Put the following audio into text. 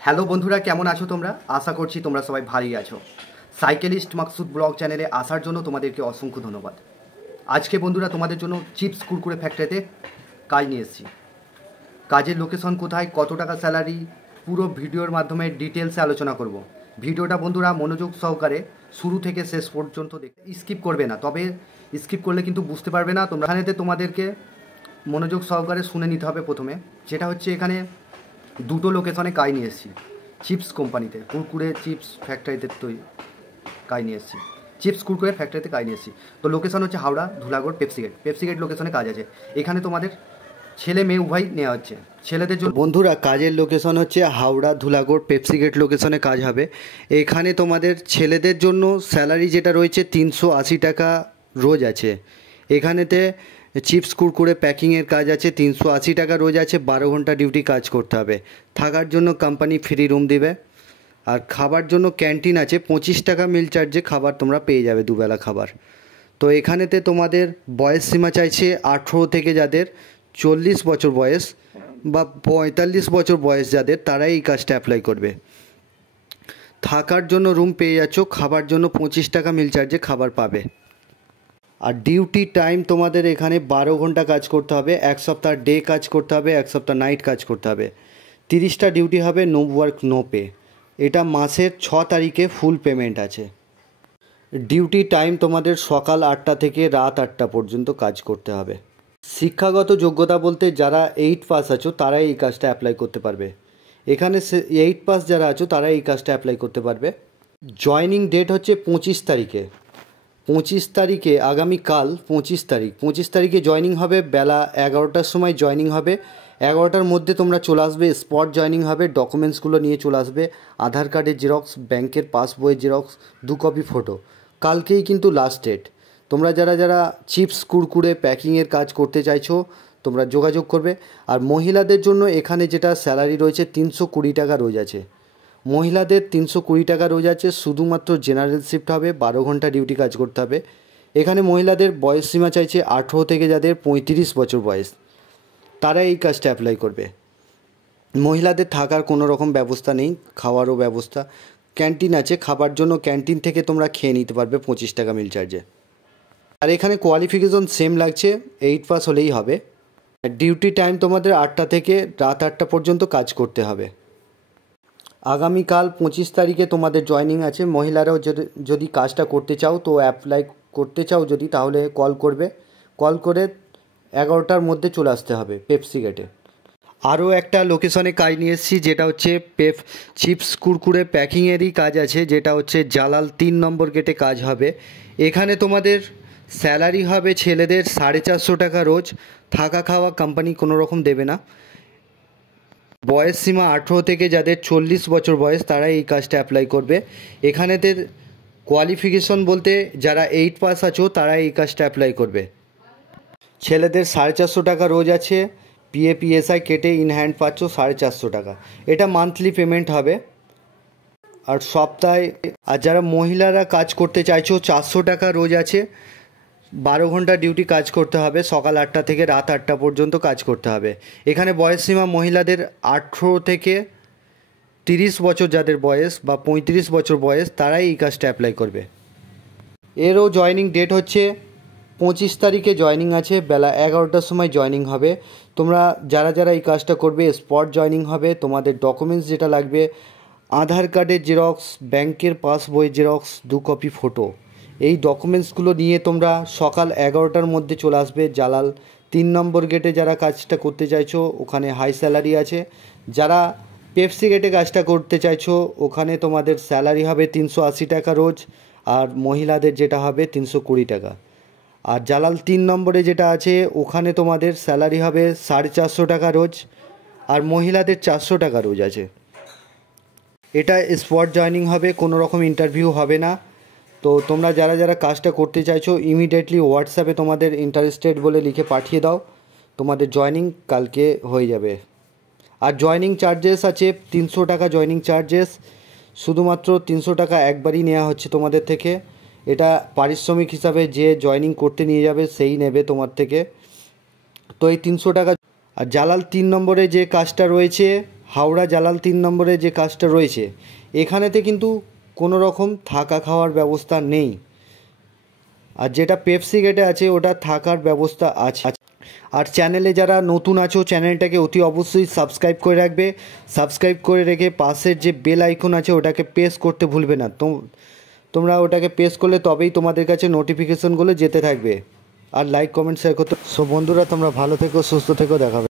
Hello বন্ধুরা, কেমন আছো তোমরা? আশা করছি তোমরা সবাই ভালোই আছো। সাইকেলিস্ট মাকসুদ ব্লগ চ্যানেলে আসার জন্য তোমাদেরকে অসংখ্য ধন্যবাদ। আজকে বন্ধুরা তোমাদের জন্য চিপস কুরকুরে ফ্যাক্টরিতে কাজ নিয়ে এসেছি। কাজের লোকেশন কোথায়, কত টাকা স্যালারি, পুরো ভিডিওর মাধ্যমে ডিটেলসে আলোচনা করব। ভিডিওটা বন্ধুরা মনোযোগ সহকারে শুরু থেকে শেষ পর্যন্ত দেখে স্কিপ করবে না, তবে স্কিপ করলে কিন্তু বুঝতে পারবে না তোমরা। এখানেতে তোমাদেরকে মনোযোগ সহকারে শুনে নিতে হবে। প্রথমে যেটা হচ্ছে, এখানে দুটো লোকেশনে কাজ নিয়ে এসেছি। চিপস কোম্পানিতে, কুরকুরে চিপস ফ্যাক্টরিতে কাজ নিয়ে এসেছি। চিপস কুরকুরে ফ্যাক্টরিতে কাজ নিয়ে এসেছি। তো লোকেশন হচ্ছে হাওড়া, ধুলাগড়, পেপসিগেট লোকেশনে কাজ আছে। এখানে তোমাদের ছেলে মেয়ে উভয় নেওয়া হচ্ছে। ছেলেদের জন্য বন্ধুরা কাজের লোকেশন হচ্ছে হাওড়া, ধুলাগড়, পেপসিগেট লোকেশনে কাজ হবে। এখানে তোমাদের ছেলেদের জন্য স্যালারি যেটা রয়েছে 380 টাকা রোজ আছে। এখানেতে চিপস কুরকুরে প্যাকিংয়ের কাজ আছে, 380 টাকা রোজ আছে। 12 ঘন্টা ডিউটি কাজ করতে হবে। থাকার জন্য কোম্পানি ফ্রি রুম দেবে। আর খাবার জন্য ক্যান্টিন আছে, 25 টাকা মিল চার্জে খাবার তোমরা পেয়ে যাবে, দুবেলা খাবার। তো এখানেতে তোমাদের বয়স সীমা চাইছে 18 থেকে যাদের 40 বছর বয়স বা 45 বছর বয়স যাদের, তারাই এই কাজটা অ্যাপ্লাই করবে। থাকার জন্য রুম পেয়ে যাচ্ছ, খাবার জন্য 25 টাকা মিল চার্জে খাবার পাবে। আর ডিউটি টাইম তোমাদের এখানে 12 ঘন্টা কাজ করতে হবে। এক সপ্তাহ ডে কাজ করতে হবে, এক সপ্তাহ নাইট কাজ করতে হবে। 30টা ডিউটি হবে, নো ওয়ার্ক নো পে। এটা মাসের 6 তারিখে ফুল পেমেন্ট আছে। ডিউটি টাইম তোমাদের সকাল 8টা থেকে রাত 8টা পর্যন্ত কাজ করতে হবে। শিক্ষাগত যোগ্যতা বলতে যারা 8 পাস আছো তারাই এই কাজটা অ্যাপ্লাই করতে পারবে। এখানে 8 পাস যারা আছো তারাই এই কাজটা অ্যাপ্লাই করতে পারবে। জয়নিং ডেট হচ্ছে 25 তারিখে। 25 তারিখে আগামীকাল 25 তারিখে জয়নিং হবে। বেলা 11টার সময় জয়নিং হবে। 11টার মধ্যে তোমরা চলে আসবে। স্পট জয়নিং হবে। ডকুমেন্টসগুলো নিয়ে চলে আসবে। আধার কার্ডের জেরক্স, ব্যাংকের পাসবইয়ের জেরক্স, 2 কপি ফটো। কালকেই কিন্তু লাস্ট ডেট। তোমরা যারা যারা চিপস কুরকুরে প্যাকিংয়ের কাজ করতে চাইছো তোমরা যোগাযোগ করবে। আর মহিলাদের জন্য এখানে যেটা স্যালারি রয়েছে 320 টাকা রোজ আছে। মহিলাদের 320 টাকা রোজ আছে। শুধুমাত্র জেনারেল শিফট হবে, 12 ঘন্টা ডিউটি কাজ করতে হবে। এখানে মহিলাদের বয়স সীমা চাইছে 18 থেকে যাদের 35 বছর বয়স, তারা এই কাজটা অ্যাপ্লাই করবে। মহিলাদের থাকার কোনো রকম ব্যবস্থা নেই, খাওয়ারও ব্যবস্থা। ক্যান্টিন আছে, খাবার জন্য ক্যান্টিন থেকে তোমরা খেয়ে নিতে পারবে 25 টাকা মিল চার্জে। আর এখানে কোয়ালিফিকেশন সেম লাগছে, 8 পাস হলেই হবে। ডিউটি টাইম তোমাদের 8টা থেকে রাত 8টা পর্যন্ত কাজ করতে হবে। আগামীকাল 25 তারিখে তোমাদের জয়নিং আছে। মহিলারাও যদি কাজটা করতে চাও, তো অ্যাপ্লাই করতে চাও যদি, তাহলে কল করবে। কল করে 11টার মধ্যে চলে আসতে হবে পেপসিগেটে। আরও একটা লোকেশনে কাজ নিয়ে এসেছি, যেটা হচ্ছে চিপস কুরকুরে প্যাকিংয়েরই কাজ আছে, যেটা হচ্ছে জালাল 3 নম্বর গেটে কাজ হবে। এখানে তোমাদের স্যালারি হবে ছেলেদের 450 টাকা রোজ। থাকা খাওয়া কোম্পানি কোনো রকম দেবে না। বয়স সীমা 18 থেকে যাদের 40 বছর বয়স তারাই এই কাজটা অ্যাপ্লাই করবে। এখানেতে কোয়ালিফিকেশন বলতে যারা 8 পাস আছো তারাই এই কাজটা অ্যাপ্লাই করবে। ছেলেদের 450 টাকা রোজ আছে। PAPSI কেটে ইন হ্যান্ড পাচ্ছ 450 টাকা। এটা মান্থলি পেমেন্ট হবে। আর সপ্তাহে, আর যারা মহিলারা কাজ করতে চাইছো 400 টাকা রোজ আছে। 12 ঘন্টা ডিউটি কাজ করতে হবে। সকাল 8টা থেকে রাত 8টা পর্যন্ত কাজ করতে হবে। এখানে বয়স সীমা মহিলাদের 18 থেকে 30 বছর যাদের বয়স বা 35 বছর বয়স তারাই এই কাজটা অ্যাপ্লাই করবে। এরও জয়নিং ডেট হচ্ছে 25 তারিখে জয়নিং আছে। বেলা 11টার সময় জয়নিং হবে। তোমরা যারা যারা এই কাজটা করবে স্পট জয়নিং হবে। তোমাদের ডকুমেন্টস যেটা লাগবে, আধার কার্ডের জেরক্স, ব্যাংকের পাসবই জেরক্স, 2 কপি ফটো। এই ডকুমেন্টসগুলো নিয়ে তোমরা সকাল 11টার মধ্যে চলে আসবে। জালাল 3 নম্বর গেটে যারা কাজটা করতে চাইছো ওখানে হাই স্যালারি আছে। যারা পেপসি গেটে কাজটা করতে চাইছো ওখানে তোমাদের স্যালারি হবে 380 টাকা রোজ। আর মহিলাদের যেটা হবে 320 টাকা। আর জালাল 3 নম্বরে যেটা আছে ওখানে তোমাদের স্যালারি হবে 450 টাকা রোজ। আর মহিলাদের 400 টাকা রোজ আছে। এটা স্পট জয়নিং হবে, কোনো রকম ইন্টারভিউ হবে না। তো তোমরা যারা যারা কাজটা করতে চাইছো ইমিডিয়েটলি হোয়াটসঅ্যাপে তোমাদের ইন্টারেস্টেড বলে লিখে পাঠিয়ে দাও। তোমাদের জয়নিং কালকে হয়ে যাবে। আর জয়নিং চার্জেস আছে 300 টাকা জয়নিং চার্জেস। শুধুমাত্র 300 টাকা একবারই নেওয়া হচ্ছে তোমাদের থেকে। এটা পারিশ্রমিক হিসাবে যে জয়নিং করতে নিয়ে যাবে সেই নেবে তোমার থেকে। তো এই 300 টাকা। আর জালাল 3 নম্বরে যে কাজটা রয়েছে হাওড়া জালাল 3 নম্বরে যে কাজটা রয়েছে এখানেতে কিন্তু কোনো রকম থাকা খাওয়ার ব্যবস্থা নেই। আর যেটা পেপসি গেটে আছে ওটা থাকার ব্যবস্থা আছে। আর চ্যানেলে যারা নতুন আছো চ্যানেলটাকে অতি অবশ্যই সাবস্ক্রাইব করে রাখবে। সাবস্ক্রাইব করে রেখে পাশের যে বেল আইকন আছে ওটাকে প্রেস করতে ভুলবে না। তোমরা ওটাকে প্রেস করলে তবেই তোমাদের কাছে নোটিফিকেশনগুলো যেতে থাকবে। আর লাইক কমেন্ট শেয়ার করতে। সো বন্ধুরা তোমরা ভালো থেকো, সুস্থ থেকো, দেখা হবে।